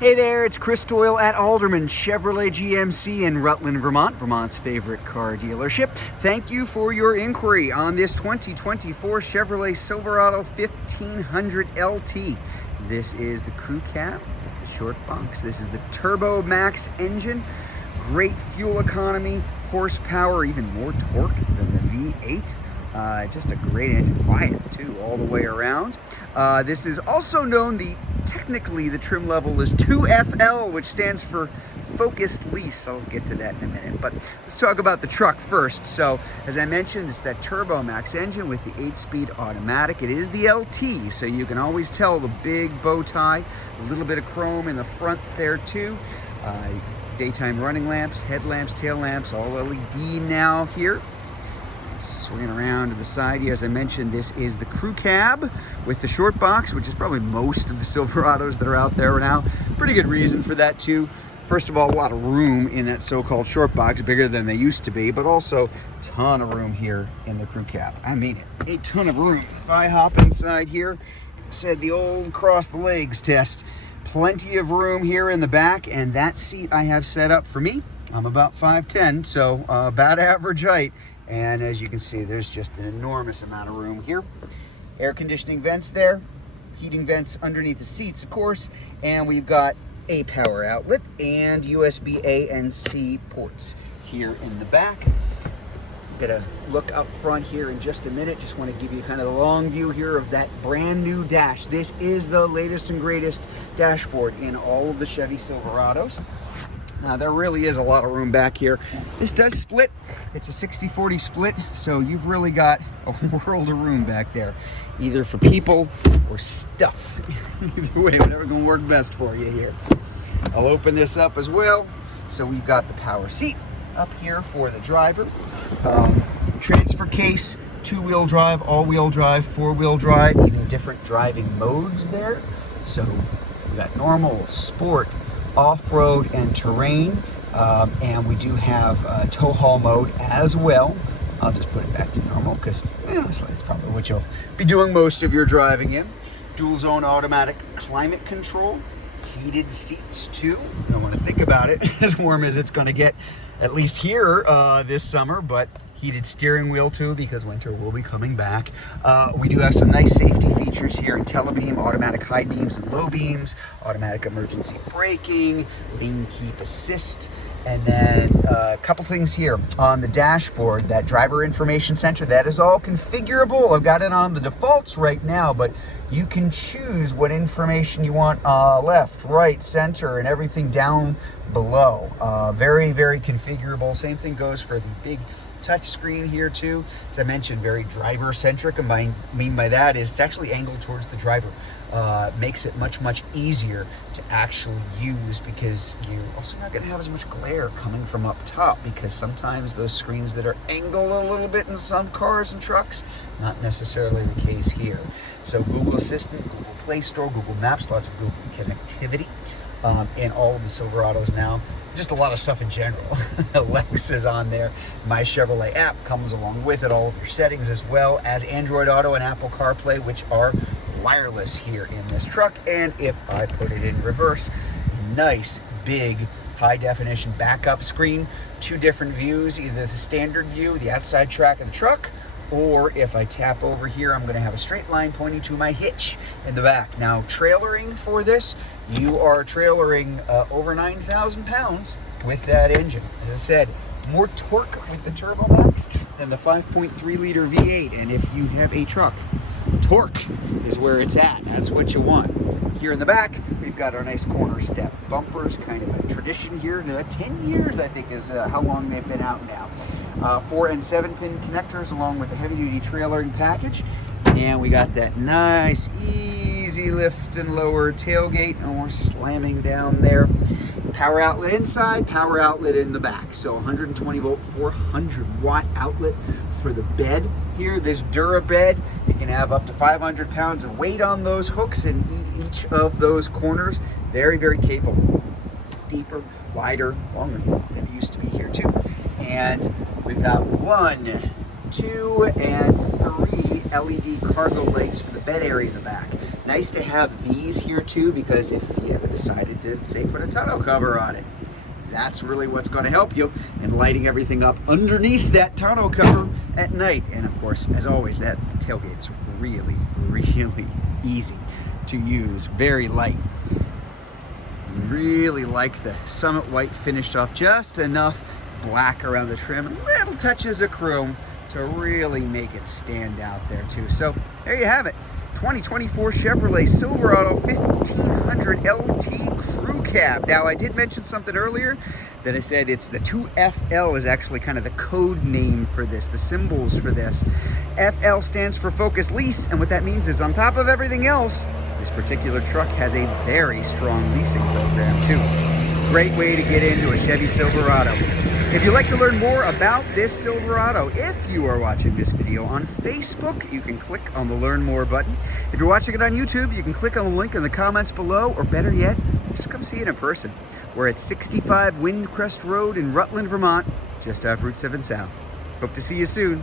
Hey there, it's Chris Doyle at Alderman Chevrolet GMC in Rutland, Vermont, Vermont's favorite car dealership. Thank you for your inquiry on this 2024 Chevrolet Silverado 1500 LT. This is the Crew Cab with the short box. This is the Turbomax engine. Great fuel economy, horsepower, even more torque than the V8. Just a great engine, quiet too, all the way around. This is also known, technically the trim level is 2FL, which stands for Focused Lease. I'll get to that in a minute, but let's talk about the truck first. So, as I mentioned, it's that Turbomax engine with the 8-speed automatic. It is the LT, so you can always tell the big bow tie, a little bit of chrome in the front there too. Daytime running lamps, headlamps, tail lamps, all LED now here. Swinging around to the side here, as I mentioned, this is the Crew Cab with the short box, which is probably most of the Silverados that are out there now. Pretty good reason for that too. First of all, a lot of room in that so-called short box, bigger than they used to be, but also a ton of room here in the Crew Cab. I mean it, a ton of room. If I hop inside here, said the old cross the legs test, plenty of room here in the back, and that seat I have set up for me. I'm about 5'10", so about average height. And as you can see, there's just an enormous amount of room here. Air conditioning vents there, heating vents underneath the seats, of course, and we've got a power outlet and USB A and C ports here in the back. Get a look up front here in just a minute. Just want to give you kind of the long view here of that brand new dash. This is the latest and greatest dashboard in all of the Chevy Silverados. Now, there really is a lot of room back here. This does split. It's a 60-40 split, so you've really got a world of room back there, either for people or stuff. Either way, whatever's going to work best for you here. I'll open this up as well. So we've got the power seat up here for the driver. Transfer case, 2-wheel drive, all-wheel drive, 4-wheel drive, even different driving modes there. So we've got normal, sport, off-road, and terrain, and we do have tow haul mode as well. I'll just put it back to normal because that's probably what you'll be doing most of your driving in. Dual zone automatic climate control, heated seats too. You don't want to think about it as warm as it's going to get, at least here this summer, but heated steering wheel too, because winter will be coming back. We do have some nice safety features here in telebeam, automatic high beams and low beams, automatic emergency braking, lane keep assist, and then a couple things here on the dashboard. That driver information center, that is all configurable. I've got it on the defaults right now, but you can choose what information you want, left, right, center, and everything down below. Very, very configurable. Same thing goes for the big touch screen here too. As I mentioned, very driver centric, and I mean by that is it's actually angled towards the driver. Makes it much easier to actually use, because you're also not going to have as much glare coming from up top, because sometimes those screens that are angled a little bit in some cars and trucks, not necessarily the case here. So Google Assistant, Google Play Store, Google Maps, lots of Google connectivity in all of the Silverados now. Just a lot of stuff in general. Alexa's on there. My Chevrolet app comes along with it, all of your settings, as well as Android Auto and Apple CarPlay, which are wireless here in this truck. And if I put it in reverse, nice big high definition backup screen, 2 different views, either the standard view, the outside track of the truck, or if I tap over here, I'm going to have a straight line pointing to my hitch in the back. Now, trailering for this, you are trailering over 9,000 pounds with that engine. As I said, more torque with the Turbomax than the 5.3 liter V8. And if you have a truck, torque is where it's at. That's what you want. Here in the back, we've got our nice corner step bumpers, kind of a tradition here. 10 years, I think, is how long they've been out now. 4 and 7 pin connectors along with the heavy duty trailering package. And we got that nice, easy lift and lower tailgate, and we're slamming down there. Power outlet inside, power outlet in the back. So 120 volt, 400 watt outlet for the bed here. This Dura bed, you can have up to 500 pounds of weight on those hooks in each of those corners. Very, very capable. Deeper, wider, longer than it used to be here too. And we've got 1, 2, and 3 LED cargo lights for the bed area in the back. Nice to have these here too, because if you ever decided to, say, put a tonneau cover on it, that's really what's going to help you in lighting everything up underneath that tonneau cover at night. And of course, as always, that tailgate's really, really easy to use, very light. Really like the Summit White finished off just enough black around the trim, and little touches of chrome to really make it stand out there too. So there you have it, 2024 Chevrolet Silverado 1500 LT Crew Cab. Now, I did mention something earlier that I said it's the 2FL is actually kind of the code name for this, the symbols for this. FL stands for Focus Lease, and what that means is on top of everything else, this particular truck has a very strong leasing program too. Great way to get into a Chevy Silverado. If you'd like to learn more about this Silverado, if you are watching this video on Facebook, you can click on the Learn More button. If you're watching it on YouTube, you can click on the link in the comments below, or better yet, just come see it in person. We're at 65 Windcrest Road in Rutland, Vermont, just off Route 7 South. Hope to see you soon.